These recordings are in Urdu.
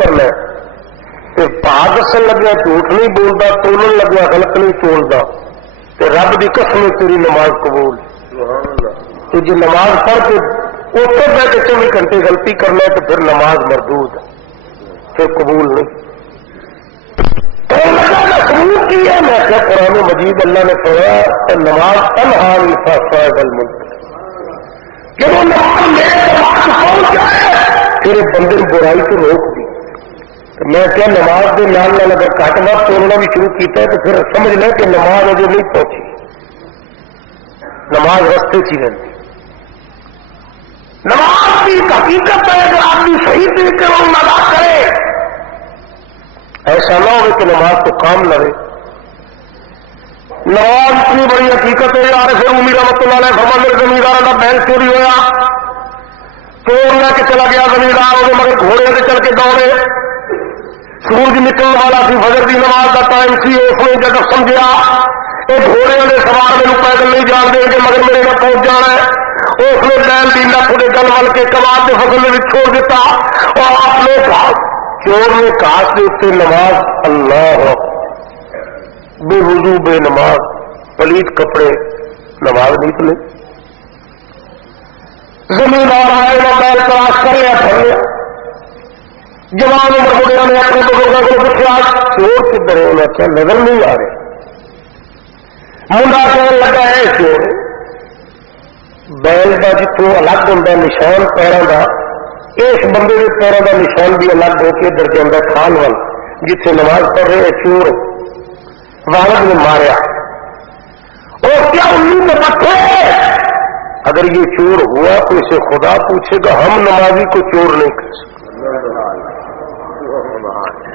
کرنا ہے، پا دسن لگیا جھوٹ نہیں بولتا، تولن لگیا غلط نہیں تولتا، رب کی قسم تیری نماز قبول۔ تو جی نماز پڑھ کے اتنے بہ کے 24 گھنٹے غلطی کرنا ہے تو پھر نماز مردود ہے، پھر قبول نہیں۔ قبول کی ہے میں کیا قرآن مجید اللہ نے فرمایا نماز تنہا عن الفحشاء والمنکر، جب وہ نماز میرے دماغ پہنچ جائے پھر بندے برائی تو روک دی۔ میں کیا نماز کے نال نال اگر کٹ وقت توڑنا بھی شروع کیتا ہے تو پھر سمجھ لیں کہ نماز اجے نہیں پہنچی، نماز رستے چ رہتی۔ نماز کی حقیقت ہے اگر آدمی صحیح طریقے سے ادا کرے، ایسا نہ ہو کہ نماز تو کام نہ رہے۔ نماز اتنی بڑی حقیقت ہے یار، پھر رومی رحمۃ اللہ علیہ فرماتے ہیں زمیندار کا بینک چوری ہوا، چور لے کے چلا گیا زمیندار، وہ مگر گھوڑے سے چل کے دوڑے، سورج نکلنے والا سی، فجر کی نماز کا ٹائم سی، اس نے جب سمجھا یہ گھوڑے والے سوار میرے پیدل نہیں جان دیں گے مگر میرے نہ پہنچ جانا ہے، اس نے بیل دی نہ تھوڑے گل ول کے کباب کے فصل میں چھوڑ دیتا، اور آپ نے کہا چور نے کہا کہ اتنے نماز اللہ بے وضو بے نماز پلیت کپڑے نماز نہیں چلے۔ زمیندار آئے نہ بیل تلاش کر لیا پھڑ لیا، جوان عمر بڑھیا نے اپنے بزرگوں کو پوچھا چور کدھر ہے، انہیں کیا نظر نہیں آ رہے، منڈا کہنے لگا ہے چور بیل کا جتوں الگ ہوتا نشان پیروں کا، اس بندے کے پیروں کا نشان بھی الگ ہو کے ادھر جاتا کھان وال جتنے نماز پڑھ رہے چور والد نے ماریا، اور کیا امید پٹھے اگر یہ چور ہوا تو اسے خدا پوچھے گا، ہم نمازی کو چور نہیں کر سکتے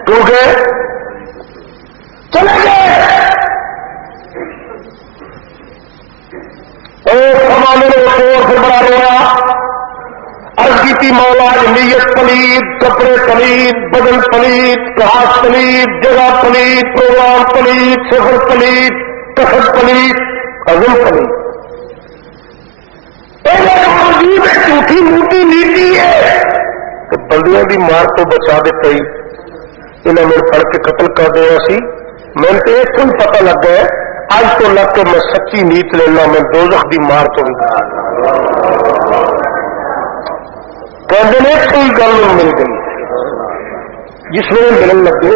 کیونکہ چلے گئے اور سمانے میں چور سے بڑا رویا، عرض کی تھی مولا نیت پلید، کپڑے پلید، بدن پلید، گھاس پلید، جگہ پلید، پروگرام پلید، سفر پلید، کسر پلید، عزم پلید، عجیب جھوٹی موٹی نیتی ہے کہ بندیاں دی مار تو بچا دیتے ہی انہیں میرے پڑھ کے قتل کر دیا سی۔ میں تو اتوں پتہ لگ گیا اج تو لگ کے میں سچی نیت لینا، میں دوزخ دی مار تو بھی کہتے ہیں اتوں ہی گل مل گئی، جس میں ملن لگے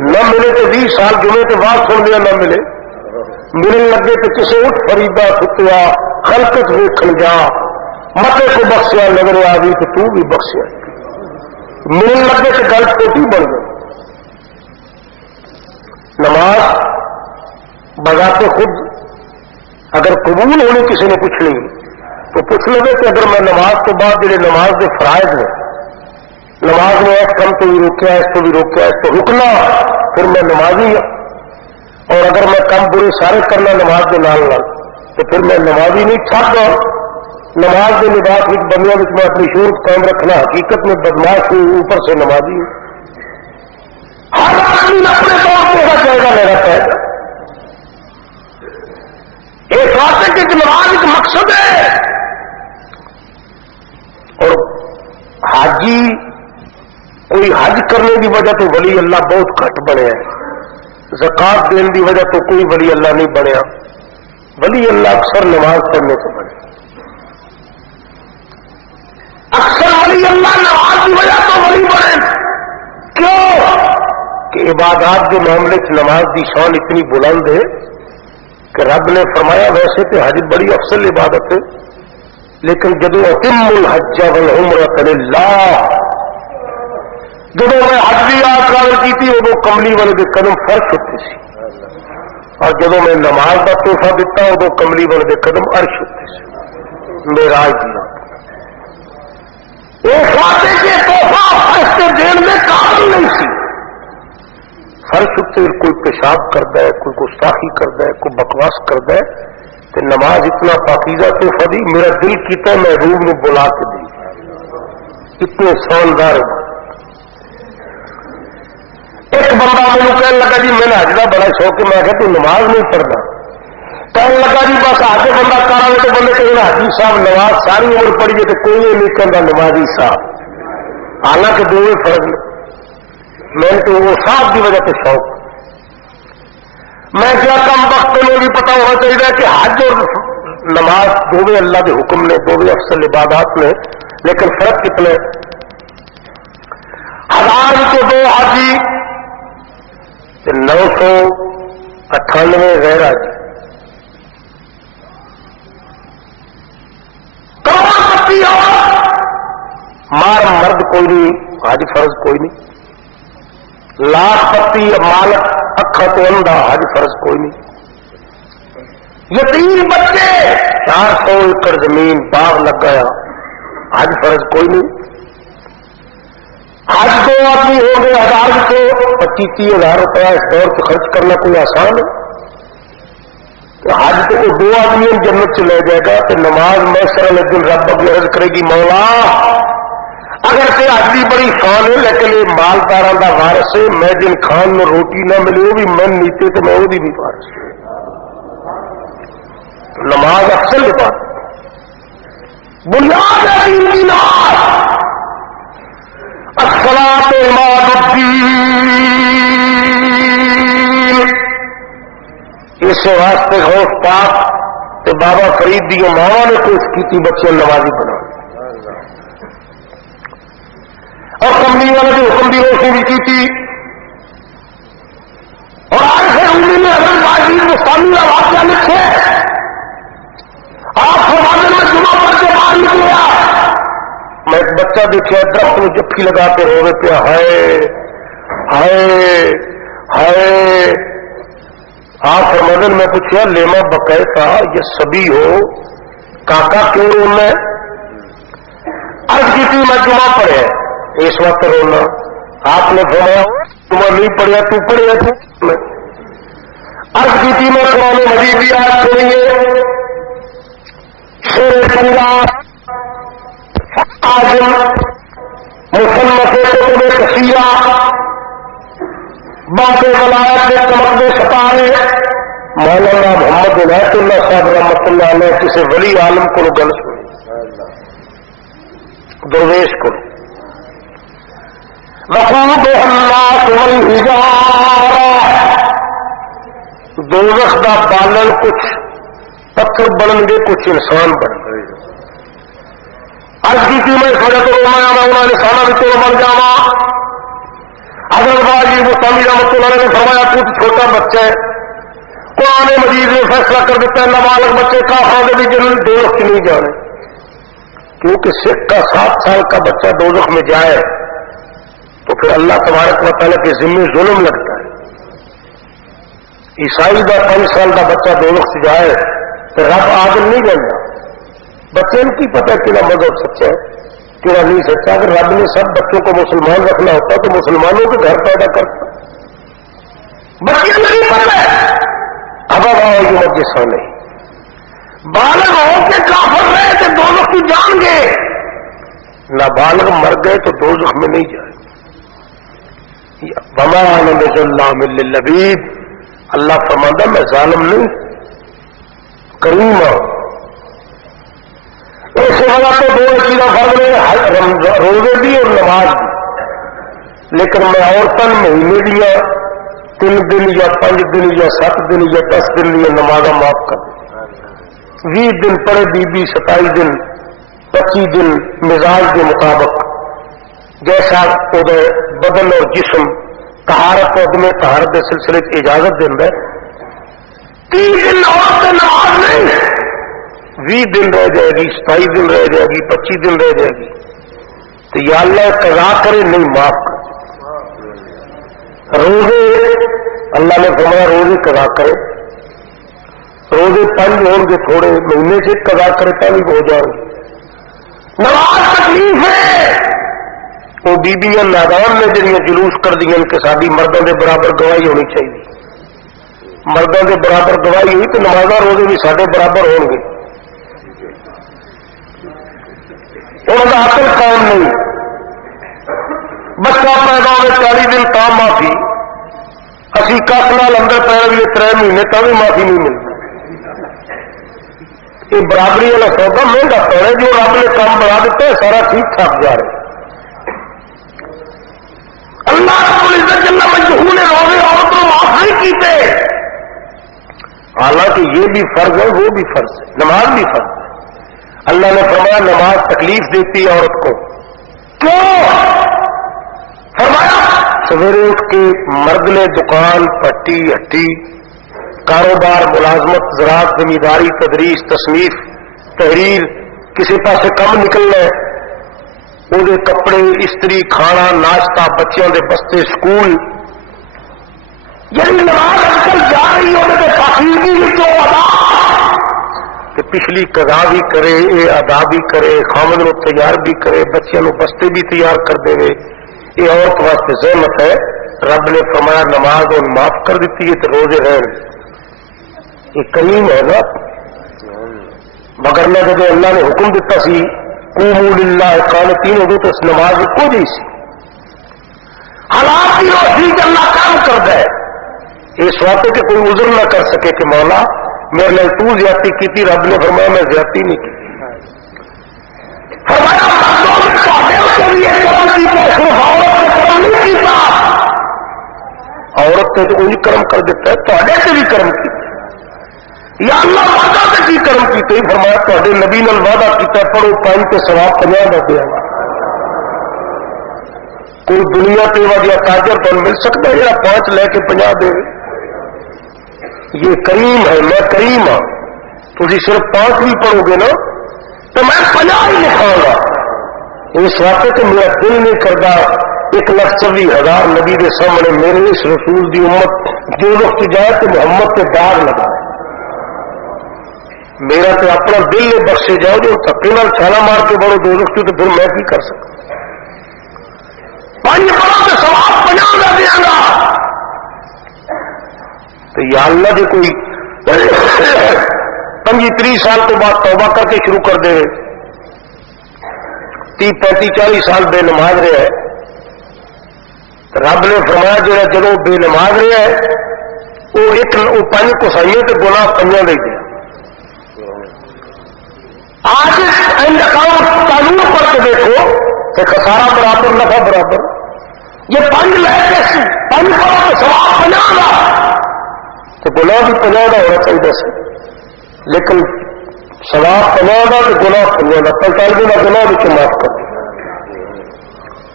نہ ملے تو 20 سال جمعے کے بعد سن لیا نہ ملے، ملن لگے تو کسی اٹھ فریدا فتیا خلقت ویکھن جا متے کو بخشیا نظر آ گئی تو تو بھی بخشیا، ملن لگے تو گل چھوٹی بن گئی۔ نماز بذات خود اگر قبول ہونی کسی نے پوچھ لی تو پوچھ لو کہ اگر میں نماز کے بعد جڑے نماز کے فرائض نے، نماز نے اس کم تو بھی روکیا، اس تو بھی روکیا، اس تو رکنا، پھر میں نمازی ہوں، اور اگر میں کم برے سارے کرنا نماز کے نال تو پھر میں نمازی نہیں چھڈ نماز کے لباس بندیاں میں اپنی شہرت قائم رکھنا، حقیقت میں بدماش ہوں، اوپر سے نمازی ہوں۔ ہر آدمی اپنے طور پہ ہر جائزہ لینا چاہے گا، ایک واسطے کہ نماز ایک مقصد ہے، اور حاجی کوئی حج کرنے کی وجہ تو ولی اللہ بہت گھٹ بنیا ہے، زکات دینے کی وجہ تو کوئی ولی اللہ نہیں بنیا، ولی اللہ اکثر نماز پڑھنے سے بنے، اکثر ولی اللہ نماز کی وجہ تو ولی بنے، کیوں کہ عبادات کے معاملے سے نماز کی شان اتنی بلند ہے کہ رب نے فرمایا ویسے تو حج بڑی افضل عبادت ہے، لیکن جدو اتم الحج والعمرۃ للہ، جب میں حج بھی آ کی ادو کملی والے کے قدم فرش ہوتے سی، اور جب میں نماز کا تحفہ دیتا ادو کملی والے کے قدم عرش ہوتے سی، معراج کی رات اس واقعے کے تحفہ فرش کے دین میں قابل نہیں سی، فرش اتنے کوئی پیشاب کرتا ہے، کوئی گستاخی کرتا ہے، کوئی بکواس کرتا ہے، تو نماز اتنا پاکیزہ تحفہ دی، میرا دل کیتا ہے محبوب نے بلا کے دی، اتنے شاندار۔ ایک بندہ مجھے کہنے لگا جی میں نے حج کا بڑا شوق ہے، میں کہ تو نماز نہیں پڑھتا، کہنے لگا جی بس آگے بندہ کر رہے تو بندے کہیں حاجی صاحب نماز ساری عمر پڑھی ہے تو کوئی نہیں کہتا نمازی صاحب، حالانکہ دونوں فرق نے، میں تو وہ صاحب کی وجہ سے شوق میں کیا کم وقت میں بھی پتا ہونا چاہیے کہ حج اور نماز دونوں اللہ کے حکم نے دونوں افضل عبادات نے، لیکن فرق کتنے 1000 کے 2 حاجی 998 غیر حاجی، کروڑپتی مار مرد کوئی نہیں، حج فرض کوئی نہیں، لاکھ پتی مالک اکھا تو اندھا، حج فرض کوئی نہیں، یتیم بچے 400 ایکڑ زمین باغ لگ گیا، حج فرض کوئی نہیں، حج 2 آدمی ہو گئے 1000 سے 25-30 ہزار روپیہ اس دور سے خرچ کرنا کوئی آسان ہے؟ حج تو کوئی 2 آدمی جنت سے لے جائے گا، تو نماز محشر والے دن رب اگے عرض کرے گی مولا اگر سے حج بھی بڑی شان ہے لیکن یہ مالدار کا وارث ہے، میں جن کھان میں روٹی نہ ملے وہ بھی من نیتے تو میں وہ بھی وارث ہوں۔ نماز افضل بات بنیاد ہے دین کی نماز، الصلاۃ عماد الدین، اس واسطے غوث پاک تے بابا فرید دی ماں نے کوشش کی بچے نمازی بنا، اور کملی والے کی حکم کی روشنی بھی کی تھی، اور آج سے انہوں نے حضرت باجی مستانی کا واقعہ لکھے، آپ فرمانے میں جمعہ پڑھ کے باہر نکلیا، میں ایک بچہ دیکھا درخت میں جپھی لگا کے روے پہ، ہائے ہائے ہائے، آپ فرمانے میں پوچھا لیما بقائے تھا یہ سبھی ہو کاکا کیوں رونا ہے؟ عرض کی تھی میں جمعہ پڑھے اس وقت رونا، آپ نے فرمایا جمعہ نہیں پڑھیا تو پڑھیا تھا، عرض کی تھی میں قرآن مجید بھی آج سنیے شیر پورا آجم مصنف کتب کثیرہ باب ولایت کے چمکتے ستارے مولانا محمد عنایت اللہ صاحب رحمۃ اللہ علیہ کسی ولی عالم کو گل سنی، درویش کو وقودها الناس والحجارہ، دوزخ دا بالن کچھ پتھر بنن گے کچھ انسان بن گئے، عرض کی میں سڑے تو رومایا میں انہوں نے سانا بھی بن جاوا، حضرت باجی مستانی رحمۃ اللہ نے فرمایا تو چھوٹا بچہ ہے، قرآن مجید نے فیصلہ کر دیتا ہے نابالغ بچے کافروں کے بھی جن دوزخ کی نہیں جانے، کیونکہ سکھ کا 7 سال کا بچہ دوزخ میں جائے تو پھر اللہ تبارک و تعالیٰ کے ذمہ ظلم لگتا ہے، عیسائی کا 5 سال کا بچہ دوزخ سے جائے تو رب عادل نہیں جانتا، بچے کی پتہ کہ مذہب سچا ہے کہ نہیں سچا، اگر رب نے سب بچوں کو مسلمان رکھنا ہوتا تو مسلمانوں کے گھر پیدا کرتا، بچے نہیں پتہ اب آؤ جیسا نہیں، بالغ ہو کے کافر رہے تو دوزخ کی جان گے، نابالغ مر گئے تو دوزخ میں نہیں جائے، وما انا بظلام للعبید، اللہ فرماتا میں ظالم نہیں کریم ہوں، اس وجہ سے 2 چیزیں فرق ہے، روزے بھی اور نماز بھی، لیکن میں عورتوں مہینے دیا 3 دن یا 5 دن یا 7 دن یا 10 دن یا نماز معاف کر دوں، 20 دن پڑے بی 27 دن 25 دن مزاج کے مطابق جیسا بدن اور جسم طہارت عدم طہارت کے سلسلے کی اجازت دینا ہے، 30 دن عورت نماز نہیں، 20 دن رہ جائے گی 27 دن رہ جائے گی 25 دن رہ جائے گی، تو یا اللہ قضا کرے نہیں معاف کر، روزے اللہ نے فرمایا روزے قضا کرے، روزے 5 ہوں گے تھوڑے مہینے سے قضا کرے تب ہو جائیں گے، نماز تکلیف ہے، وہ بیبیاں نادان نے جنہیں جلوس کر دیا کہ ساری مردوں کے برابر گواہی ہونی چاہیے، مردوں کے برابر گواہی ہوئی تو نمازاں روزے بھی سارے برابر ہون گے، انہوں کا عقل قائم نہیں، بچہ پیدا ہوئے 40 دن تا معافی، اسی کس نال اندر پیر بھی 3 مہینے تا بھی معافی نہیں ملتی، یہ برابری والا سودا مہنگا پڑے، جو رب نے کام بنا دیتا ہے سارا ٹھیک ٹھاک جا رہا ہے، اللہ رب العزت نہیں کیتے. حالانکہ یہ بھی فرض ہے وہ بھی فرض ہے, نماز بھی فرض ہے. اللہ نے فرمایا نماز تکلیف دیتی ہے عورت کو. کیوں؟ فرمایا سویرے اٹھ کے مرد نے دکان, پٹی, ہٹی, کاروبار, ملازمت, زراعت, زمینداری, تدریس, تصنیف, تحریر, کسی پاسے کم نکلنا ہے, وہ کپڑے, استری, کھانا, ناشتہ, بچیاں دے بستے, سکول, یعنی نماز اکل جا رہی ہونے پاکیزگی جو ادا کہ پچھلی قضا بھی کرے, یہ ادا بھی کرے, خامد نو تیار بھی کرے, بچیاں نو بستے بھی تیار کر دے, یہ عورت واسطے زحمت ہے. رب نے فرمایا نماز اور معاف کر دیتی ہے تو روزے رہن. یہ کریم ہے نا. مگر نہ جب اللہ نے حکم دیتا سی قوموا للہ قانتین, ادو تو نماز کو جی سی حالات کی روشنی کے اللہ کام کرتا ہے. اس واسطے کہ کوئی عذر نہ کر سکے کہ مولا میرے لیے تو زیادتی کی تھی. رب نے فرمایا میں زیادتی نہیں کی. عورت نے تو انہیں کرم کر دیتا ہے, تھوڑے سے بھی کرم کی. یا اللہ وعدہ سے کی کرم کی. فرمایا تھوڑے نبی نے وعدہ کیا پڑھو 5 کے ثواب 50 نہ دیا گا. کوئی دنیا پہ وجہ تاجر تو مل سکتا ہے یا 5 لے کے 50 دے. یہ کریم ہے, میں کریم ہوں. تھی صرف 5 بھی پڑھو گے نا تو میں 50 ہی لکھاؤں گا. اس واسطے کہ میرا دل نہیں کرتا 1,40,000 نبی کے سامنے میرے اس رسول دی امت جو وقت جائے تو محمد کے داغ لگا. میرا تو اپنا دل نے بخشے جاؤ جو تھکے نال چھالا مار کے بڑھو 2 وقت تو پھر میں کی کر سکتا. 5 پڑھو تو ثواب 50 نہ دیا گا. تو یا اللہ جی کوئی 25-30 سال کے بعد توبہ کر کے شروع کر دے, 30-35-40 سال بے نماز رہا ہے. رب نے فرمایا جو جب بے نماز رہا ہے وہ 5 کسائیوں کے گناہ 5 لے گیا. آج ان اکاؤنٹ قانون پڑھ کے دیکھو کہ خسارہ برابر, نفع برابر. یہ 5 لے کے 5 پڑھو تو ثواب 50 کا تو گناہ بھی 50 کا ہونا چاہیے سے, لیکن ثواب 50 کا تو گناہ 50 کا, 45 کا گناہ بھی معاف کر دیا.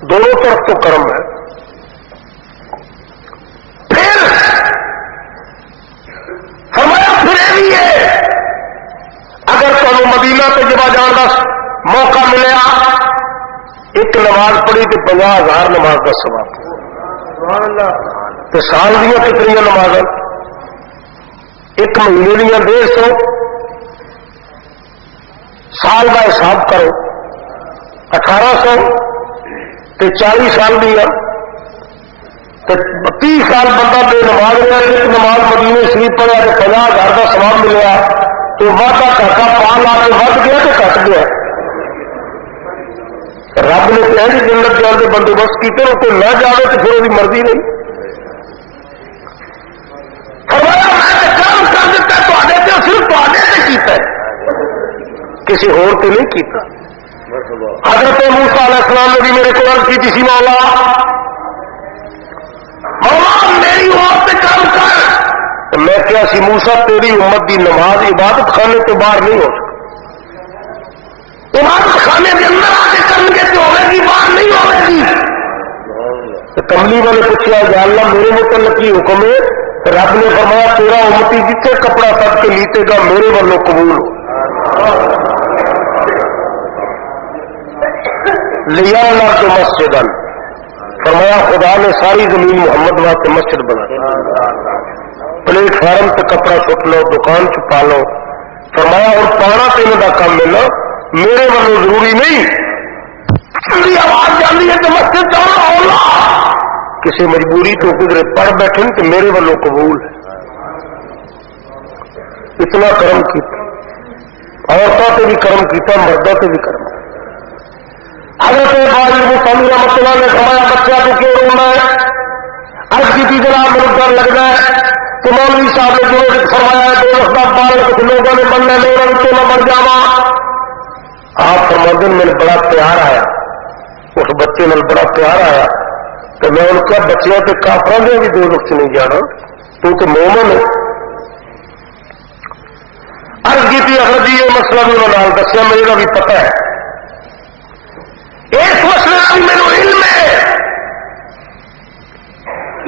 دونوں طرف تو کرم ہے. پھر فرمایا پھر بھی ہے اگر تمہیں مدینہ سے جب جان کا موقع ملیا ایک نماز پڑھی تو 50,000 نماز کا ثواب. تو سال دیا کتنی نماز, ایک مہینے دیا 150, سال کا حساب کرو 1800 تو 40 سال دیا تو 30 سال بندہ بے نماز رہا. ایک نماز مدینے شریف پڑھا تو 50,000 کا ثواب ملیا. تو وعدہ کٹا 5 لاکھ ود گیا تو کٹ گیا. رب نے پہلی جنت جان کے بندوبست کیتے ہیں, کوئی نہ جائے تو پھر وہ مرضی نہیں. کام کر دیتا صرف تے کیتا ہے, کسی اور تو نہیں کیتا. حضرت موسیٰ علیہ السلام نے بھی میرے کو عرض کی تھی مولا میری امت سے کام کر. میں کیا سی موسیٰ تیری امت دی نماز عبادت خانے تو باہر نہیں ہو سکتی. عبادت خانے کے اندر آ کے کریں گے تو ہوئے گی, باہر نہیں ہوئے گی. کملی والے پوچھا یا اللہ میرے متعلق کی حکم ہے. رب نے فرمایا تیرا امتی جتنے کپڑا سٹ کے لیتے گا میرے والوں قبول ہو. لیا اللہ تو مسجد, فرمایا خدا نے ساری زمین محمد واسطے مسجد بنا. پلیٹ فارم سے کپڑا سٹ لو, دکان چھپا لو. فرمایا اور پانا تینوں کا کام ملنا میرے والوں ضروری نہیں. آواز جانی ہے تو مسجد جاؤ, کسی مجبوری تو گزرے پڑھ بیٹھے تو میرے والوں قبول ہے. اتنا کرم کیتا, عورتوں سے بھی کرم کیتا, مردوں سے بھی کرم. حضرت موسیٰ رحمۃ اللہ نے فرمایا بچہ تو کیوں رونا ہے. عرض کی تھی جناب میرے ڈر لگنا ہے کہ مولوی صاحب نے جو فرمایا 2 وقت بال کچھ لوگوں نے بننا لوگ تو نہ بن جاوا. آپ فرماندن میں بڑا پیار آیا, اس بچے میں بڑا پیار آیا تو میں ان کا بچیاں تو کافروں نے بھی 2 وقت نہیں جانا. تو مومن ہے. عرض کی تھی حضرت جی یہ مسئلہ بھی میں دسیا میرے کا بھی پتہ ہے اس مسئلے کا بھی میرے علم ہے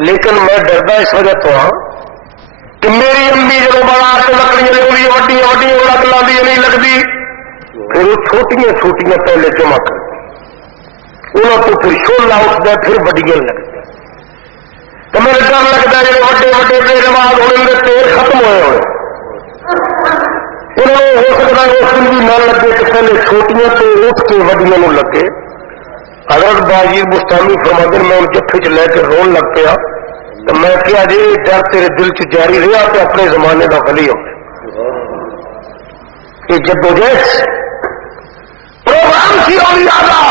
لیکن میں ڈردا اس وجہ تو ہاں کہ میری امی جب بڑا کے لکڑیاں لوگ وڈی وڈی لگ لاندی نہیں لگتی پھر وہ چھوٹیاں چھوٹیاں پہلے جمع کر انہوں تو پھر شولا اٹھتا پھر وڈیاں لگتا تو میرے ڈر لگتا ہے جب وڈے وڈے بے رواج ہونے تیل ختم ہوئے ہوئے انہوں نے ہو سکتا ہے اس دن بھی نہ لگے کہ پہلے چھوٹیاں تو اٹھ کے وڈیاں نو لگے. حضرت باجی بستانی فرماتے میں ان جفے چ لے کے رون لگ پیا تو میں کیا جی ڈر تیرے دل چ جاری رہا تو اپنے زمانے کا ولی ہو یہ جدوجہد پروگرام سی اولیاء کا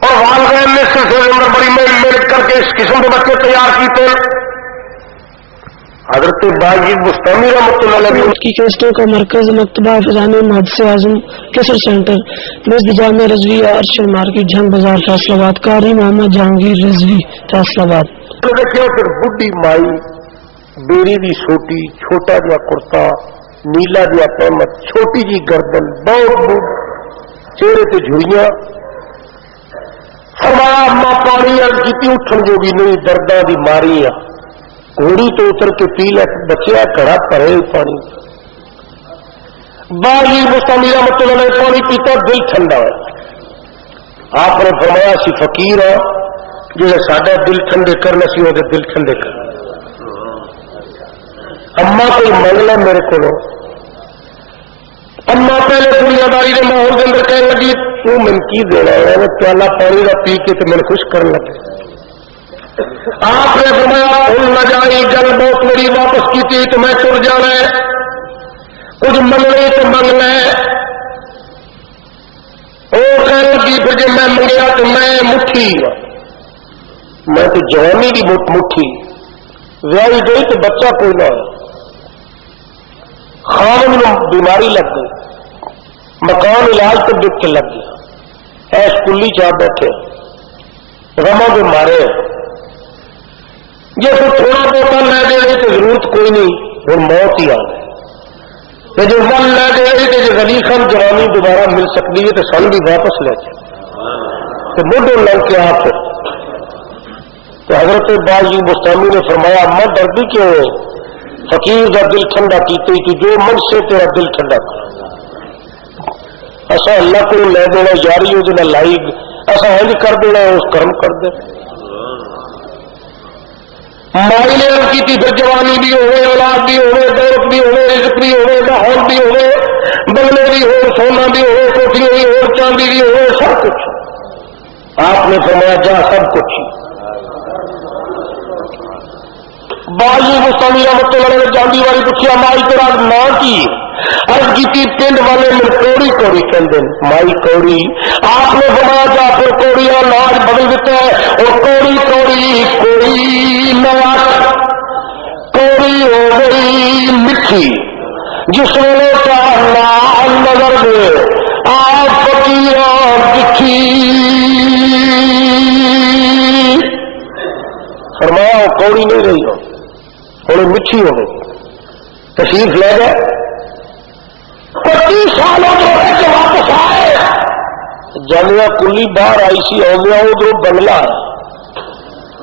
اور والدین نے سلسلے اندر بڑی محنت کر کے اس قسم کے بچے تیار کیتے. حضرت باجی بستانی رحمۃ اللہ علیہ کی کیسٹوں کا مرکز مکتبہ فضان محدث اعظم کیسٹ سینٹر نزد جامع رضویہ ارشد مارکیٹ جھنگ بازار فیصل آباد. قاری محمد جہانگیر رضوی فیصل آباد. دیکھو پھر بڈھی مائی بیری دی سوٹی چھوٹا جہا کرتا نیلا جہا پہمت چھوٹی جی گردن بہت بڑھ چہرے تے جھڑیاں فرمایا اما پانی عرض کی اٹھن جو بھی نہیں درداں دی ماری آ گھوڑی تو اتر کے پی لے بچیا کڑا پڑے پانی باجی مستانی رحمت اللہ نے پانی پیتا دل ٹھنڈا ہے. آپ نے فرمایا سی فقیر ہاں جسے ساڈا دل ٹھنڈے کرنا سی وہ دل ٹھنڈے کر. اما کوئی منگ لے میرے کو اما پہلے دنیا داری کے ماحول کے اندر کہنے لگی تو من کی دینا ہے پیالہ پانی کا پی کے تو میں خوش کرنے لگے. آپ نے فرمایا بھول نہ جائی گل بہت میری واپس کی تھی تو میں تر جانا ہے کچھ منگنے تو منگ لے. وہ کہنے لگی پھر جب میں منگیا تو میں مٹھی میں تو جوانی کی مٹھی ویائی گئی تو بچہ کوئی نہ خامد میں بیماری لگ گئی مکان علاج تو دکھ کے لگ گیا ایس کلی چاہ بیٹھے رما کے مارے جی کوئی تھوڑا بہت لے دے تو ضرورت کوئی نہیں اور موت ہی آ گئی جب ون لے دے رہی تو جب علی خان جوانی دوبارہ مل سکتی ہے تو سن بھی واپس لے جائے تو مڈ لگ کے آپ تو حضرت باجی بستانی نے فرمایا میں ڈردی کیوں ہے فقیر کا دل ٹھنڈا کیتے کہ جو من سے تیرا دل ٹھنڈا کر ایسا اللہ کو لے دینا یاری وہ جنا لائی ایسا انج کر دینا اس کرم کر دے. مائی نے کی تھی پھر جوانی بھی ہوئے اولاد بھی ہوئے دولت بھی ہوئے رزق بھی ہوئے ماحول بھی ہوئے بنگلے بھی ہو سونا بھی ہو کوٹھیاں بھی ہو چاندی بھی ہو سب کچھ. آپ نے فرمایا جا سب کچھ باجی مستانی رحمت اللہ نے جاندی والی پوچھا مائی تیرا نام کی عرض کی پنڈ والے میں کوڑی کوڑی کہتے ہیں مائی کوڑی. آپ نے فرمایا جا پھر کوڑی کا ناج بدل دیتا ہے اور کوڑی کوڑی کوڑی نیا کوڑی ہو گئی مٹھی جس ویلے کا نام نظر دے آپ فقیر دکھی. فرمایا وہ کوڑی نہیں رہی ہو اور مٹھی ہو گئی تشریف لے گئے 25 سال ہو گئے کہ واپس آئے جامعہ کلی باہر آئی سی ہو گیا ادھر بنگلہ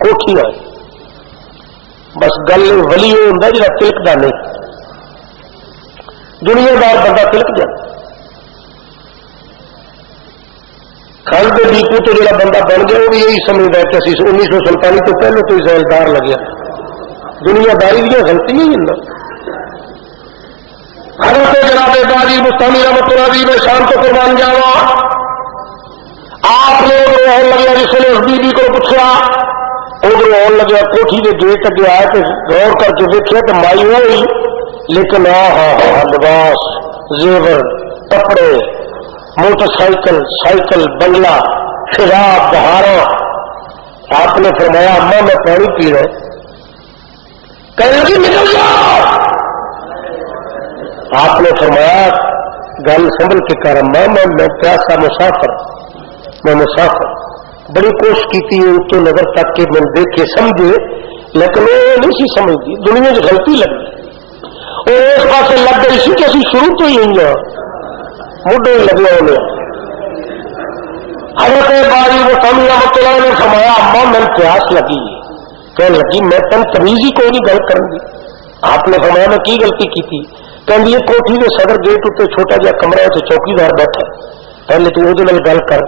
کوٹھی آئی بس گل ولی وہ ہوں جا تلکتا نہیں دنیا دار بندہ تلک جائے کھل کے ڈیپو تو جا بندہ بن گیا وہ بھی یہی سمجھتا ہے کہ 1947 تو پہلے تو ذیلدار لگیا دنیا داری دیا غلطی نہیں ہے. حضرت جناب باجی مستانی رحمۃ اللہ علیہ میں شام تو قربان جاوا آپ نے آن لگا جس نے اس بی بی کو پوچھا ادھر آن لگا کوٹھی کے گیٹ اگے آئے تو غور کر کے دیکھا تو مائی ہوئی لیکن لباس زیور کپڑے موٹر سائیکل بنگلہ شراب بہارا. آپ نے فرمایا اما میں پانی پی رہا کہنے لگی نکل جاؤ. آپ نے فرمایا گل سنبھل کے کر میں پیاسا مسافر میں مسافر بڑی کوشش کی تھی ان تو نظر تک کہ میں دیکھے سمجھے لیکن وہ نہیں سی سمجھتی، دنیا کی غلطی لگی، وہ اس پاس لگ گئی سی کہ اسی شروع تو ہی ہوئی ہاں، مڈے لگے انہیں۔ حضرت باری وہ سمی رحمۃ اللہ نے فرمایا اماں میں پیاس لگی، کہنے لگی میں تم تمیز ہی کوئی نہیں گل کروں گی۔ آپ نے فرمایا میں کی غلطی کی تھی؟ کہنے یہ کوٹھی کے صدر گیٹ اتنے چھوٹا جہا کمرہ ہے، چوکیدار بیٹھا، پہلے تو وہ گل کر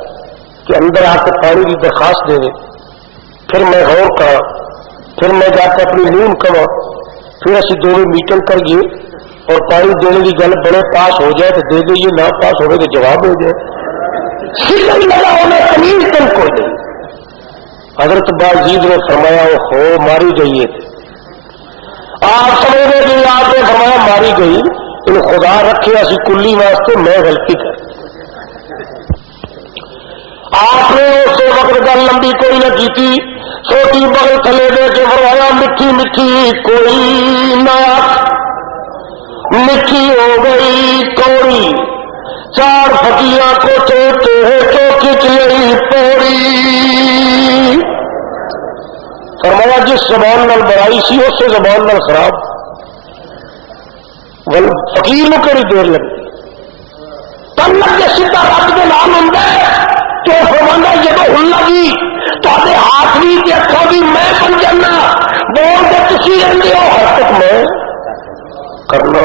کہ اندر آ کے پانی کی درخواست دے دے، پھر میں غور کرا، پھر میں جا کے اپنی نیند کرا، پھر اسی دونوں میٹنگ کریے اور پانی دینے کی گل بڑے پاس ہو جائے تو دے دئیے، نہ پاس ہوئے تو جواب ہو جائے۔ لگا انہیں تمیز تم کو نہیں۔ حضرت باجید نے فرمایا وہ ہو ماری گئی ہے، آپ سمجھ گئے کہ آپ نے فرمایا ماری گئی، ان خدا رکھے اسی کلی واسطے میں غلطی کر۔ آپ نے اس وقت گل لمبی کوئی نہ کی تھی، چھوٹی بغل تھلے دے کے فرمایا میٹھی میٹھی کوئی نہ میٹھی ہو گئی کوڑی، چار پھکیاں کو چوتے ہیں تو کھچ لئی پوری۔ فرمایا جس زبان نال برائی سی اس سے زبان نال خراب، فقیر نو کہڑی دیر لگتی تم لگے سیدھا رب کے نام ہوں تو فرمانا جب ہن لگی تے ہاتھ بھی اکھاں بھی میں بن جانا، بول کے تھی رہتے ہو، حرکت میں کرنا،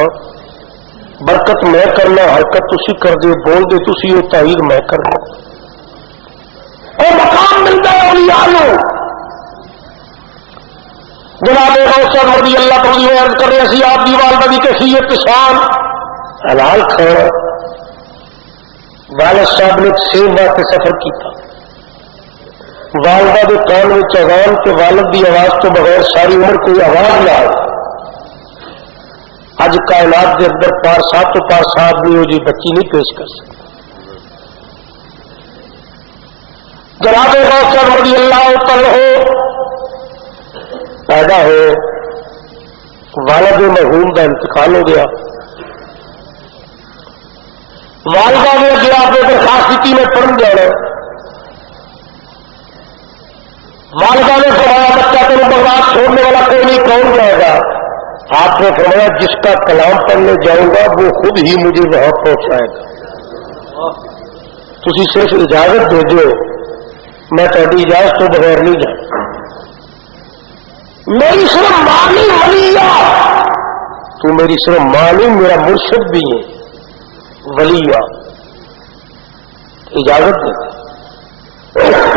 برکت میں کرنا، حرکت تسی کر دے، بول دے تسی، وہ تائید میں کرنا۔ وہ مقام ملتا ہے اولیاء نو۔ جناب غوث رضی اللہ تعالی عرض کر رہے سی آپ کی والدہ کی کیفیت شان حلال کھانا۔ والد صاحب نے ایک سیب واسطے سفر کیا، والدہ کے کان میں اذان کہ والد کی آواز تو بغیر ساری عمر کوئی آواز نہ آئے۔ اج کائنات کے اندر پار صاحب تو پار صاحب بھی ہو جی بچی نہیں پیش کر سکتے۔ جناب غوث رضی اللہ تعالی پیدا ہوئے، والد مرحوم کا انتقال ہو گیا، والدہ نے اگے آپ نے درخواست کی میں پڑھن جانا، والدہ نے فرمایا بچہ تمہیں بغداد چھوڑنے والا کوئی نہیں، کون جائے گا؟ آپ نے فرمایا جس کا کلام پڑھنے جاؤں گا وہ خود ہی مجھے وہاں پہنچائے گا، تسی صرف اجازت دے دو، میں تہاڈی اجازت تو بغیر نہیں جاؤں۔ میری صرف مانی ولی تو میری صرف مانی میرا مرشد بھی ہے ولی، اجازت دیتے۔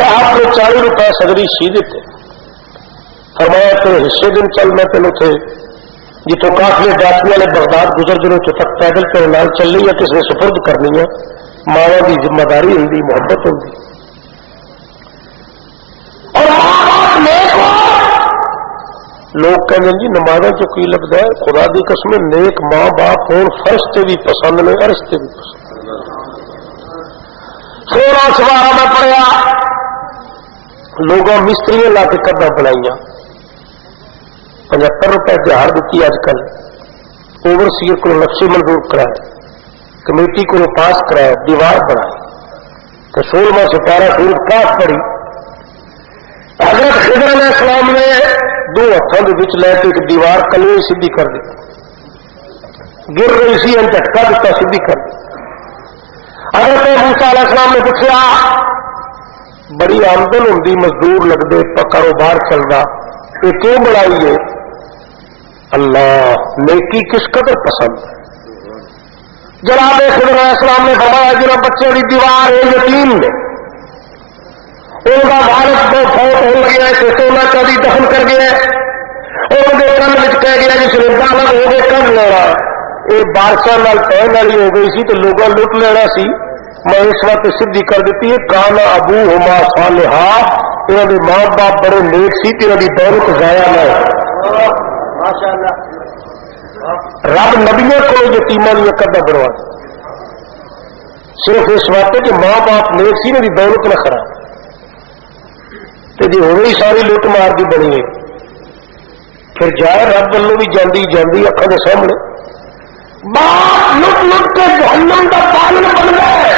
آپ نے 40 روپے صدری سی دیتے، فرمایا تیرے حصے دن چل میں پہلے تھے جتوں قافلے ڈاکو والے بغداد گزر جنوں تک پیدل تیرے نال چلنی ہے، کسی نے سپرد کرنی ہے، ماں کی ذمہ داری ہوں، محبت ہوں، اور ماں باپ نیک ہو۔ لوگ کہتے ہیں جی نمازوں چ کی لگتا ہے، خدا دی قسم نیک ماں باپ ہون فرش تے بھی پسند نے، عرش تے بھی پسند۔ 16 سوارا میں پڑھیا، لوگوں مستری لا کے قداں بنائیاں، 75 روپے دیہڑ دیتی اج کل، اوور سیئر کو نقشے منظور کرائے، کمیٹی کو پاس کرائے، دیوار بنائے، تو 16واں سپارہ سورت کاف پڑھی۔ حضرت خضر علیہ السلام نے 2 ہاتھوں کے بچ لے کے ایک دیوار کلوئی سیدھی کر دی، گر رہی سی ان جھٹکا دیتا سیدھی کر دی۔ حضرت موسیٰ علیہ السلام نے پوچھا بڑی آمدن ہوندی، مزدور لگتے، کاروبار چلتا، یہ کیوں بڑھائی ہے؟ اللہ نیکی کس قدر پسند ہے۔ جناب خضر علیہ السلام نے فرمایا جنہاں بچے کی دیوار ہے یتیم نے، ان کا والد کو فوت ہو گیا ہے، سونا چاندی دفن کر گیا ہے، ان کے کن میں کہہ گیا جی سردا الگ ہو گئے کن لینا، یہ بارشاں نال پہن والی ہو گئی سی تو لوگوں لٹ لینا سی، میں اس وقت سدھی کر دیتی ہے، کانا ابو ہما صالحا، انہوں کے ماں باپ بڑے نیک سی، انہوں کی دولت ضائع نہ ہو۔ رب نبیوں کو یتیماں دی قدر بڑھوا صرف اس واسطے کہ ماں باپ نیک سی، انہوں کی دولت نہ خراب، تو جی ہو گئی ساری لٹ مار دی بنی ہے، پھر جائے رب والوں بھی جاندی جاندی اکھاں دے سامنے، باپ لٹ لٹ کے جہنم کا پالن بن گئے،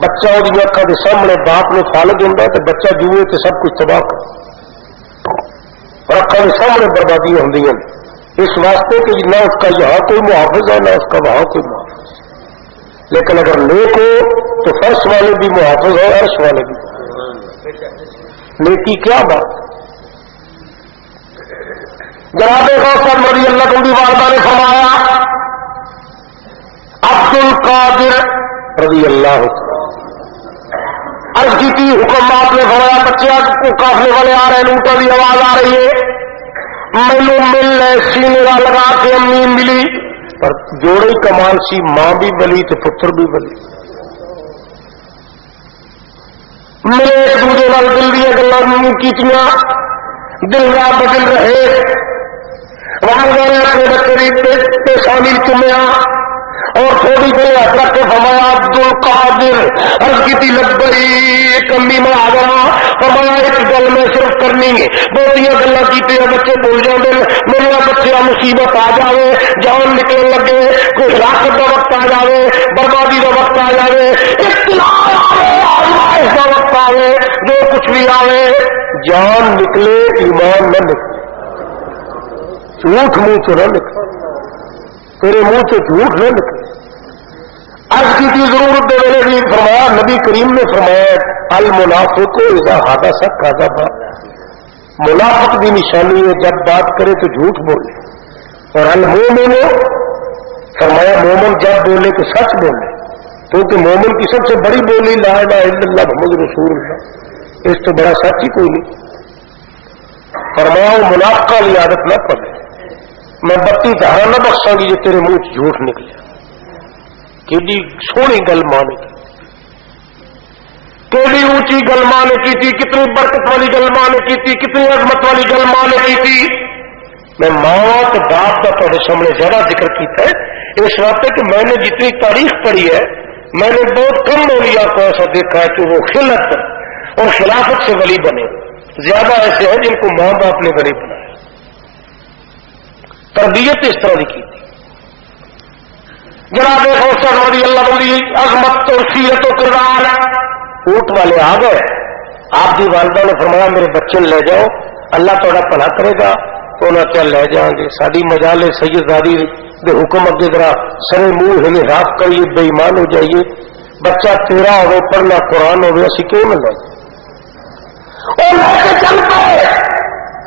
بچہ وہ اکھاں دے سامنے باپ نے فالج ہوتا ہے تو بچہ جوئے تو سب کچھ تباہ کر، اور اکھاں کے سامنے بربادیاں ہوندیاں اس واسطے کہ نہ اس کا یہاں کوئی محافظ ہے نہ اس کا وہاں کوئی محافظ ہے. لیکن اگر نیک ہو تو فرش والے بھی محافظ ہو عرش والے بھی. نیکی کیا بات. جناب غوث رضی اللہ عنہ کی والدہ نے فرمایا عبد القادر رضی اللہ عرض کی تھی حکم آپ نے فرمایا بچے کو قافلے والے آ رہے ہیں اونٹوں کی آواز آ رہی ہے مینو مل سینے کا لگا کے امی ملی پر جوڑے کمال سی ماں بھی بلی تو پتر بھی بلی ملے ایک دوسرے نال دل دیا گلوں کیتیاں دل را بدل رہے وہاں گئے اپنے بچے پیشانی چومیا اور تھوڑی دیر ہاتھ رکھ کے فرمایا عبد القادر عرض کی تھی لبئی کمی میں آ گیا فرمایا ایک گل میں صرف کرنی ہے بہت گلا کی بچے بول جاتے میرے بچے مصیبت آ جائے جان نکلنے لگے کوئی ہلاکت کا وقت آ جائے بربادی کا وقت آ جائے آزمائش کا وقت آئے جو کچھ بھی آئے جان نکلے ایمان نہ نکلے جھوٹ منہ سے نہ نکلے تیرے منہ سے جھوٹ نہ نکلے. عرض کی تھی ضرورت دے میرے بھی فرمایا نبی کریم نے فرمایا المنافق کو اذا حدث کذب منافق کی نشانی ہے جب بات کرے تو جھوٹ بولے اور المومن فرمایا مومن جب بولے تو سچ بولے کیونکہ مومن کی سب سے بڑی بولی لا الہ الا اللہ محمد رسول اللہ اس تو بڑا سچ ہی کوئی نہیں. فرمایا منافقہ والی عادت نہ پڑے میں 32 دھارا نہ بخشاں گی جو تیرے منہ جھوٹ نکلے. کیڑی سونی گل ماں نے کی کیڑی اونچی گل ماں نے کی تھی کتنی برکت والی گل ماں نے کی تھی کتنی عظمت والی گل ماں نے کی تھی. میں ماں تو باپ کا تھوڑے سامنے زیادہ ذکر کیتا ہے اس واسطے کہ میں نے جتنی تاریخ پڑھی ہے میں نے بہت کم اولیاء کو ایسا دیکھا ہے کہ وہ خلت اور خلافت سے ولی بنے. زیادہ ایسے ہیں جن کو ماں باپ نے ولی بنایا. تربیت اس طرح کی تھی. جناب غوث رضی اللہ عنہ عظمت اور سیرت و کردار. اونٹ والے آ گئے آپ کی والدہ نے فرمایا میرے بچے لے جاؤ اللہ تھوڑا بھلا کرے گا تو انہیں کیا لے جائیں گے ساری مجال سیدزادی دے حکم اگے ذرا سرے منہ ہلے راف کریے بے ایمان ہو جائیے بچہ تیرا ہوئے پڑھنا قرآن ہوئے اسی کیوں نہ لے اور لے کے چل پائے.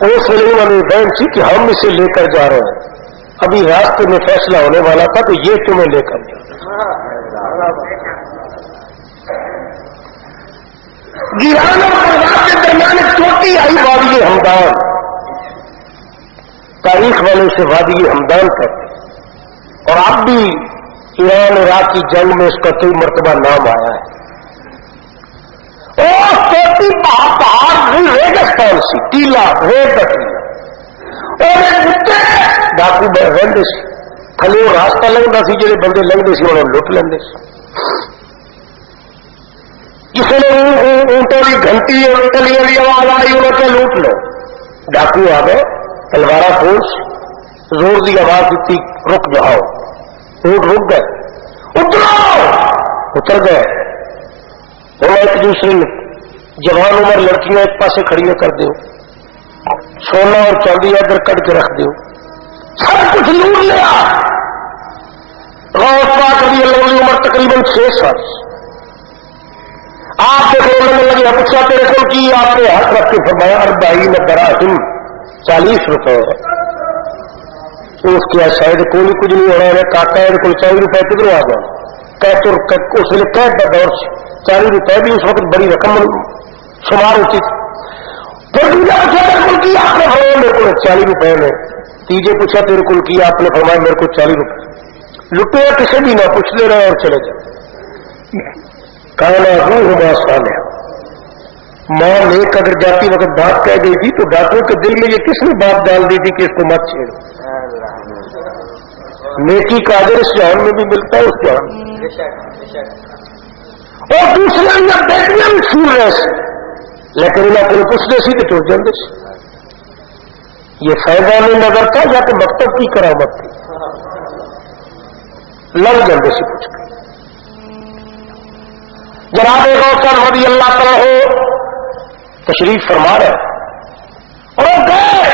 اس لیے انہوں نے بہن سی کہ ہم اسے لے کر جا رہے ہیں ابھی راستے میں فیصلہ ہونے والا تھا تو یہ تمہیں لے کر جا گیران اور پروار کے درمیان ایک چوٹی آئی وادی ہمدان. تاریخ والے اسے وادی ہمدان کرتے اور اب بھی ایران عراق کی جنگ میں اس کا کئی مرتبہ نام آیا ہے. اور چوٹی پہاڑ ریگستان سی ٹیلا ریت کا ٹیلا اور ایک کتے ڈاکو رہتے سی تھلے وہ راستہ لگتا سی جہے بندے لگتے سی انہوں لٹ لیں سی. کسی نے اونٹوں کی گھنٹی اور کلیاں کی آواز آئی انہوں نے لوٹ لو. ڈاکو آ گئے تلوارا فوج زور کی آواز دیتی رک جاؤ. اونٹ رک گئے اتر گئے. اور ایک دوسرے جوان عمر لڑکیاں ایک پاسے کھڑیاں کر دو سونا اور چاندی ادھر کٹ کے رکھ دو سب کچھ لوٹ لیا. غوث پاک رضی اللہ عنہ عمر تقریباً 6 سال. آپ دیکھو لگنے لگے پوچھا تیرے کو کی آپ نے ہاتھ رکھ کے فرمایا 40 دراہم 40 روپے. اس کیا شاید کوئی کچھ نہیں ہو رہا ہے کاکا میرے کو 40 روپے کدھر آ گیا اس لیے قید کا دور سے 40 روپے بھی اس وقت بڑی رقم شمار ہوتی تھی. پھر دوسرا پوچھا تیرے کو کی آپ نے فرمایا میرے کو 40 روپے میں. تیجے پوچھا تیرے کو کی آپ نے فرمایا میرے کو 40 روپے. لٹے کسی بھی نہ پوچھ لے رہے اور چلے جائے. کانا روح باسان ہے ماں نیک اگر جاتی وقت بات کہہ گئی تھی تو ڈاکٹر کے دل میں یہ کس نے بات ڈال دی تھی کہ اس کو مت چھیڑو. نیکی کا اجر اس جہان میں بھی ملتا ہے اس جہان میں. اور دوسرے اندر بیٹیاں بھی چھوڑ رہے سے لیکن انہیں کو پوچھتے سی کہ ٹوٹ جاتے سی. یہ فائدہ میں نظر تھا یا کہ مکتب کی کرامت تھی. لگ جاتے سی پوچھ کے. جناب غوث رضی اللہ تعالیٰ ہو تشریف فرما رہے اور گئے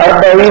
40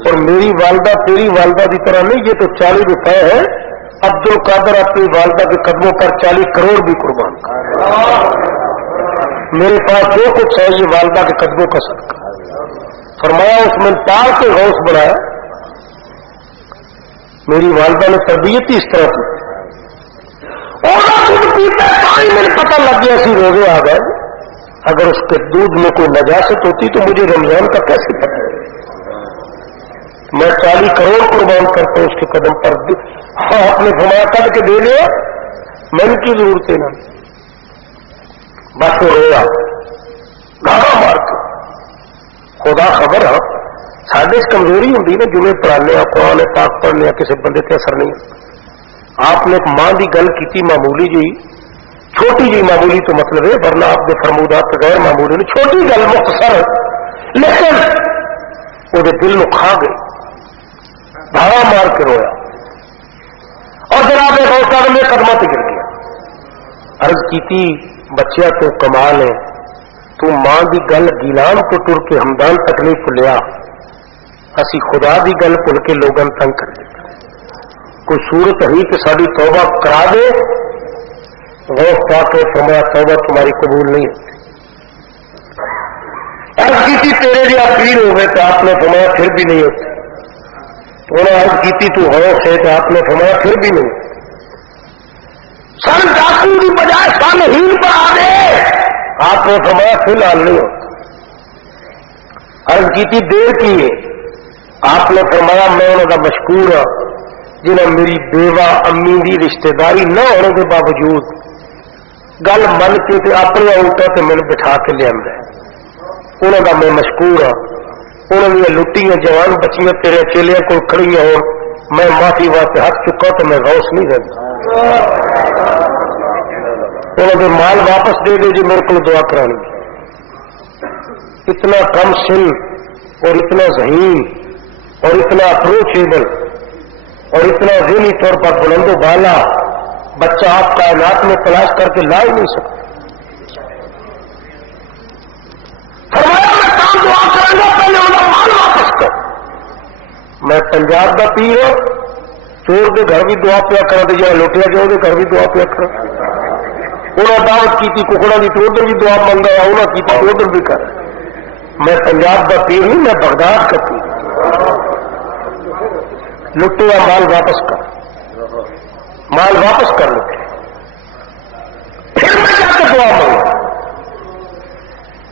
اور میری والدہ تیری والدہ کی طرح نہیں، یہ تو 40 روپے ہے، عبد القادر اپنی والدہ کے قدموں پر 40 کروڑ بھی قربان کر، میرے پاس جو کچھ ہے یہ والدہ کے قدموں کا صدقہ۔ فرمایا اس میں پال کے غوث بنایا، میری والدہ نے تربیت ہی اس طرح کی، اور مجھے پتہ لگ گیا سی روزے آ گئے، اگر اس کے دودھ میں کوئی نجاست ہوتی تو مجھے رمضان کا کیسے پتہ؟ میں 40 کروڑ قربان کرتا ہوں اس کے قدم پر۔ ہاں آپ نے فرمایا کر کے دے لیا، میں نے کی ضرورت ہے نا، بس وہ رویا گاڑا مار کے۔ خدا خبر ہے ساڈے کمزوری ہوتی نا، جمعے پڑھانے قرآن پاک پڑھنے کسی بندے تے اثر نہیں ہوتا۔ آپ نے ایک ماں کی گل کی معمولی جی، چھوٹی جی، معمولی تو مطلب ہے ورنہ آپ کے فرمودات غیر معمولی نہیں، چھوٹی گل مختصر، لیکن وہ دل میں کھا گئی، دھاڑا مار کے رویا، اور جناب غوث میں قدموں سے گر گیا۔ عرض کی تھی بچیا تو کمال ہے، تو ماں کی گل گیلان تو ٹر کے ہمدان تک نہیں بھولیا، اسی خدا کی گل بھول کے لوگوں تنگ کر دیا۔ کوئی صورت ہے کہ ساری توبہ کرا دے؟ غوث پاک نے فرمایا توبہ تمہاری قبول نہیں ہوتی۔ عرض کی تھی تیرے لیے پیر ہو گئے تو آپ نے فرمایا پھر بھی نہیں ہوتی۔ انہوں نے عرض کی تھی تو غوث ہے تو آپ نے فرمایا پھر بھی نہیں ہوتی۔ سن ڈاکو کی بجائے سن ہیل پر آ دے، آپ نے فرمایا فی الحال نہیں ہوتا۔ عرض کی تھی دیر کی ہے، آپ نے فرمایا میں انہوں کا مشکور ہوں جنہیں میری بیوہ امی کی رشتہ داری نہ ہونے کے باوجود گل من کے اپنے اونٹوں سے میں بٹھا کے لیا، انہوں کا میں مشکور ہوں۔ انہوں نے لٹیاں جوان بچیاں تیرے چیلیاں کو کھڑی ہو، میں معافی واسطے ہاتھ چکا تو میں غوث نہیں رہتا۔ انہوں نے مال واپس دے دے جی میرے کو دعا کرانی۔ اتنا کم سن اور اتنا ذہین اور اتنا اپروچیبل اور اتنا ذہنی طور پر بلند و بالا بچہ آپ کائنات میں تلاش کر کے لا ہی نہیں سکتے۔ فرمایا میں کام دعا کروں گا پہلے انہیں مال واپس کر۔ میں پنجاب کا پیر ہوں، چور کے گھر بھی دعا پیا کر دیا، لوٹیا چور کے گھر بھی دعا پیا کر۔ انہوں دعوت کی تھی ککڑا کی تو ادھر بھی دعا منگا، انہوں کی تھی ادھر بھی کر۔ میں پنجاب کا پیر نہیں، میں بغداد کا پیر۔ لٹیا مال واپس کر، مال واپس کر لو، پھر میں کیا کہ دعا مانگا۔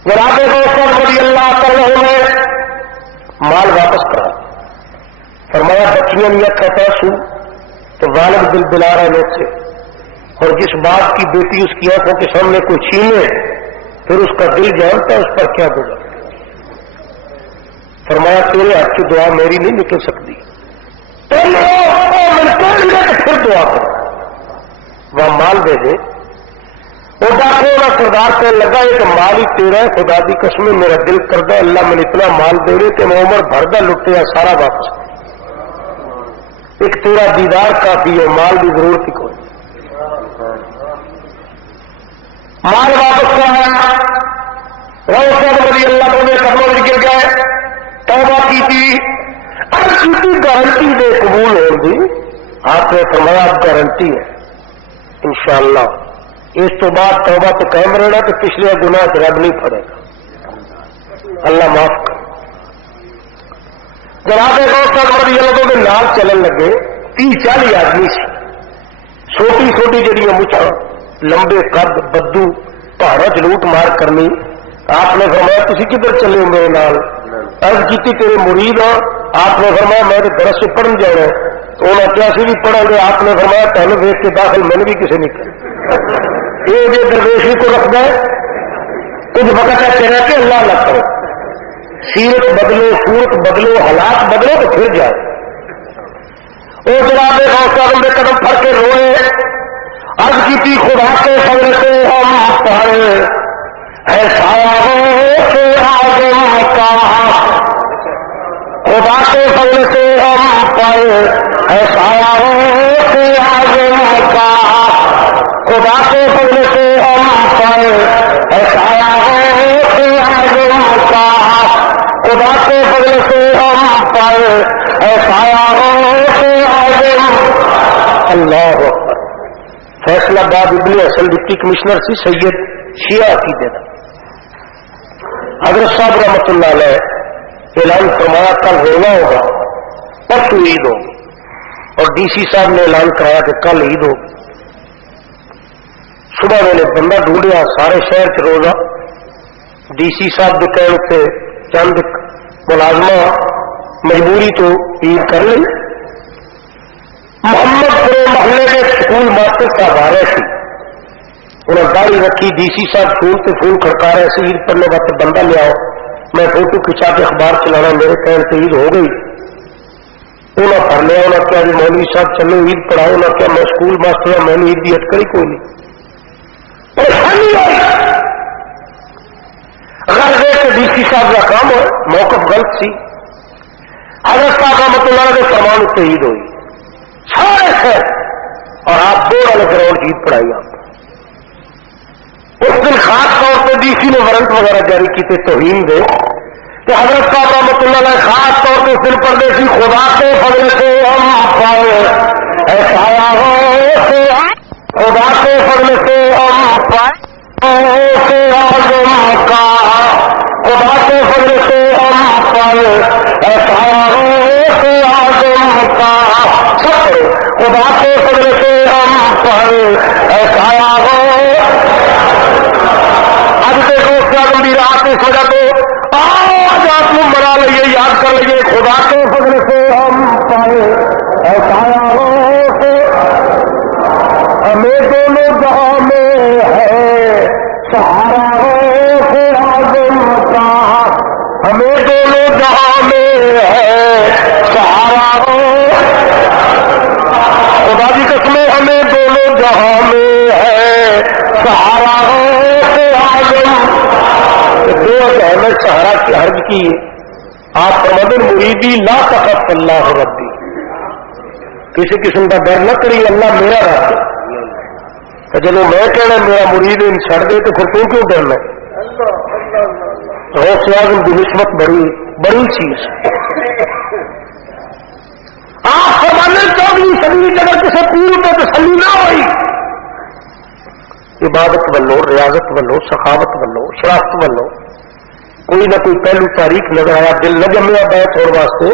جناب غوث رضی اللہ تعالیٰ نے مال واپس کرا، فرمایا بچیاں نہیں کہتا سو تو والد دل بلا رہے لوگ سے، اور جس بات کی بیٹی اس کی آنکھوں کے سامنے کوئی چھینے پھر اس کا دل جانتا ہے اس پر کیا گزرا۔ فرمایا تیرے ہاتھ کی دعا میری نہیں نکل سکتی، پھر دعا کرو، وہ مال دے دے۔ وہ ڈاکو سردار سے لگا ایک مال ہی تیرا ہے، خدا کی قسم میرا دل کردہ اللہ میں اتنا مال دے رہے کہ میں عمر بھر دا لٹیا سارا واپس، ایک تیرا دیدار کافی ہے، مال کی ضرورت ہی کوئی۔ مال واپس کرایا، غوث رضی اللہ عنہ قدموں میں گر گئے، توبہ کی تھی، گارنٹی دے قبول ہو گئی۔ آپ نے فرمایا آپ گارنٹی ہے انشاءاللہ، اس تو بعد توبہ تو قائم رہنا کہ پچھلے گناہ سے رب نہیں پڑے گا، اللہ معاف کر۔ جناب غوث رضی اللہ عنہ کے نال چلن لگے 30-40 آدمی سی، چھوٹی چھوٹی جڑیاں مچھاں، لمبے قد، بدو، پہاڑوں چ لوٹ مار کرنی۔ آپ نے فرمایا تسی کدھر چلے ہو میرے نال؟ عرض کی تیرے مرید ہوں۔ آپ نے فرمایا میں تو درس سے پڑھن جانا ہے، تو انہوں نے کیا سی بھی پڑھا گے؟ آپ نے فرمایا پہلے دیکھ کے داخل میں نے بھی کسی نہیں کیا، یہ جو درویشی کو رکھتا ہے کچھ وقت ہے کہنا کہ اللہ اللہ کرو، سیرت بدلو، صورت بدلو، حالات بدلو تو پھر جائے۔ وہ جناب غوث اعظم نے قدم پھڑ کے روئے، عرض کی تھی خدا کے فضل سے ہم پائے ایسا غوث اعظم کا، خدا کے فضل سے ہم پائے ایسا غوث اعظم کا، خدا کے فضل سے ہم پائے ایسا غوث اعظم کا، خدا کے فضل سے ہم پائے فضل حسن ڈپٹی کمشنر سی سید شیعہ عقیدے کا حضرت صاحب رحمۃ اللہ علیہ اعلان فرمایا کل رونا ہوگا پرسوں عید ہوگی اور ڈی سی صاحب نے اعلان کرایا کہ کل عید ہوگی صبح میں نے بندہ ڈھونڈیا سارے شہر چ روزہ ڈی سی صاحب کے کہنے سے چند ملازمہ مجبوری تو عید کر لی محمد پورے محلے کے سکول ماسٹر صاحب آ رہے تھے انہوں نے داڑھی رکھی ڈی سی صاحب فون سے فون کھڑکا رہے سے عید پڑھنے وقت بندہ لے آؤ میں فوٹو کھچا کے اخبار چلانا میرے کہنے سے عید ہو گئی انہوں پڑھ لیا انہوں نے کیا جی مولوی صاحب چلو عید پڑھاؤ انہوں نے کیا میں سکول ماسٹر ہوں میں نے عید کی اٹکڑی کوئی نہیں پریشانی ہوئی اگر کہ ڈی سی صاحب کا کام ہے موقف غلط سی حضرت صاحب رحمۃ اللہ کے فرمان اتنے عید ہوئی سارے خیر اور آپ دو والے گراؤنڈ عید پڑھائی آپ اس دن خاص طور پہ ڈی سی نے وارنٹ وغیرہ جاری کیتے توہین دے کہ حضرت صاحب رحمۃ اللہ علیہ خاص طور پہ اس دن پڑھتے تھی خدا کے فضل سے ہم پائے ایسا ہو خدا کے فضل سے ہم پائے سے آزم کا خدا کے فضل سے ہم پائے ایسا ہو سے آزم کا خدا کے فضل سے ہم پائے ایسا ہو اس وجہ تو آج آپ کو منا لیے یاد کر لیے خدا کے فضل سے ہم پائے ایسا ہو ہمیں دونوں جہاں میں ہے سہارا ہو سے آزم کا ہمیں دونوں جہاں میں ہے سہارا ہو خدا کی قسمیں ہمیں دونوں جہاں میں ہے سہارا ہو سے آزم دو اہم سہارا کی حرج کی آپ فرماتے مریدی لا تخف اللہ ربی کسی قسم کا ڈر نہ کری اللہ میرا رب ہے جب میں کہنا میرا مرید ان چھڑ دے تو پھر کیوں ڈرنا غوث اعظم کی نسبت بڑی چیز آپ فرمانے 14ویں صدی کی اگر کسی پیر کو تسلی نہ ہوئی عبادت ولو ریاضت ولو سخاوت ولو شرافت ولو کوئی نہ کوئی پہلو تاریخ نظر آیا دل نہ جمیا بیت اور واسطے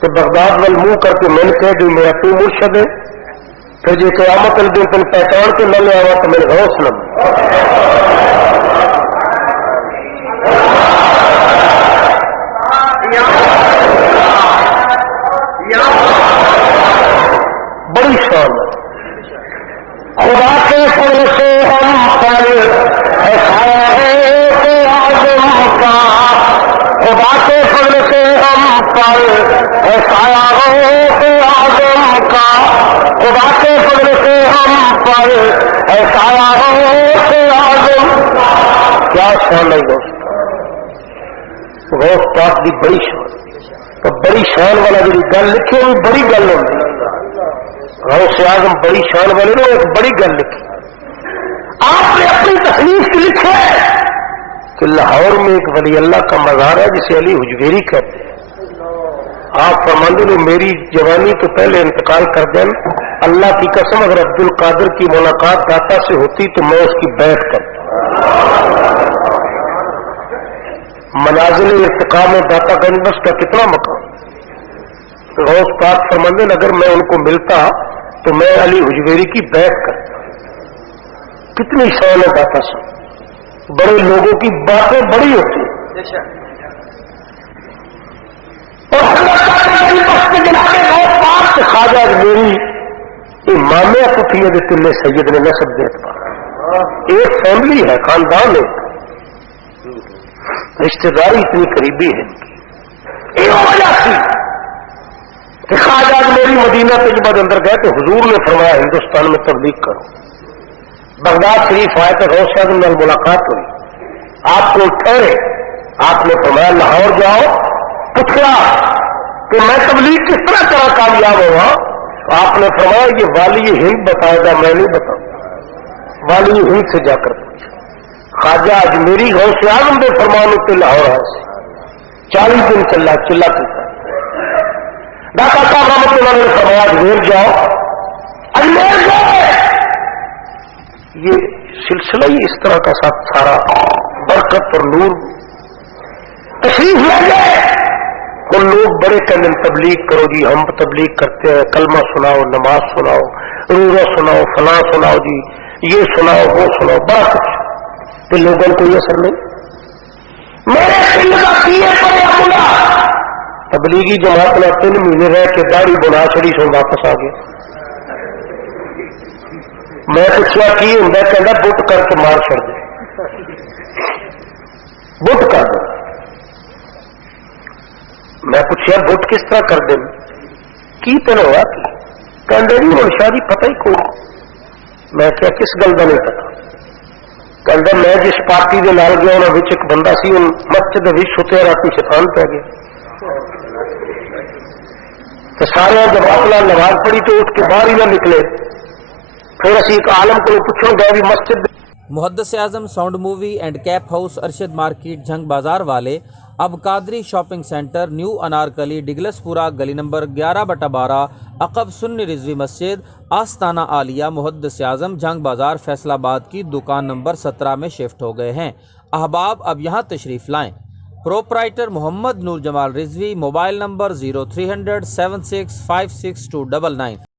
تو بغداد وال منہ کر کے میں نے کہہ دی میرا تو مرشد ہے پھر جی قیامت الدین تن پہچان کے نہ لے آوا تو میرے غوث نہ بڑی شان خدا کے فضل سے ہم پر ایسا ہے کہ آزم کا خدا کے فضل سے ہم پر ایسا ہو کہ آزم کا خدا کے فضل سے ہم پر ایسا ہو کہ آزم کیا شان ہے دوست غوث پاک کی بڑی شان تو بڑی شان والا جی گل لکھی وہ بڑی گل ہوتی غوث اعظم بڑی شان والے نے ایک بڑی گل لکھی آپ نے اپنی تصنیف کی لکھا ہے کہ لاہور میں ایک ولی اللہ کا مزار ہے جسے علی حجویری کہتے ہیں آپ فرماندے نے میری جوانی تو پہلے انتقال کر دیں اللہ کی قسم اگر عبد القادر کی ملاقات داتا سے ہوتی تو میں اس کی بیعت کرتا منازل ارتقاء میں داتا گنج کا کتنا مقام غوث پاک فرماندے اگر میں ان کو ملتا تو میں علی حجویری کی بیعت کرتا کتنی شان ہے داتا صاحب بڑے لوگوں کی باتیں بڑی ہوتی ہیں اور غوث پاک خواجہ میری امامیہ پٹھیے کے تلے سید نے نسب دیتا ایک فیملی ہے خاندان ہے رشتے داری اتنی قریبی ہے یہ وجہ تھی کہ خواجہ میری مدینہ تجربہ کے اندر گئے تو حضور نے فرمایا ہندوستان میں تبلیغ کرو بغداد شریف آئے تو غوث اعظم میں ملاقات ہوئی آپ کو ٹھہرے آپ نے فرمایا لاہور جاؤ پوچھا کہ میں تبلیغ کس طرح کرا کامیاب ہوا آپ نے فرمایا یہ والی ہند بتائے گا میں نہیں بتاؤں والی ہند سے جا کر پوچھا خواجہ اجمیری غوث اعظم کے فرمان اتنے لاہور آئے 40 دن چلا پیتا ڈاکٹر صاحب رحمۃ اللہ نے فرمایا اجمیر جاؤ اجمیر جاؤ یہ سلسلہ ہی اس طرح کا ساتھ سارا برکت اور نور تشریف لے گئے. اور لوگ بڑے کہنے تبلیغ کرو جی، ہم تبلیغ کرتے ہیں، کلمہ سناؤ، نماز سناؤ، روزہ سناؤ، فلاں سناؤ جی، یہ سناؤ وہ سناؤ، بڑا کچھ. تو لوگوں کو کوئی اثر نہیں. میرے دل کا کیے پڑے بولا تبلیغی جماعت میں 3 مہینے رہ کے داڑھی بنا چڑی سو واپس آ گیا. میں پوچھا کی ہوں، کہنا بت کر کے مار چڑ دے، بت کر دو. میں پوچھا بت کس طرح کر دیں کی تین ہوا کہ جی ہوں شاہ جی پتہ ہی کوئی. میں کیا کس گل کا نہیں پتا. کہ میں جس پارٹی کے نال گیا انہوں نے ایک بندہ سی ہوں مسجد ستیا رات شیطان پی گیا. تو سارے جب اپنا نماز پڑھی تو اٹھ کے باہر ہی نہ نکلے. پھر اسی ایک عالم کو پوچھو گے بھی مسجد. محدث اعظم sound movie and cap house Arshad market Jhang بازار والے اب Qadri shopping centre new Anarkali Douglas pura گلی نمبر 11/12 عقب سنی رضوی مسجد آستانہ عالیہ محدث اعظم جھنگ بازار فیصل آباد کی دکان نمبر 17 میں شفٹ ہو گئے ہیں. احباب اب یہاں تشریف لائیں. Proprietor Muhammad Noor Jamal Rizvi. Mobile number 0300 7656 299.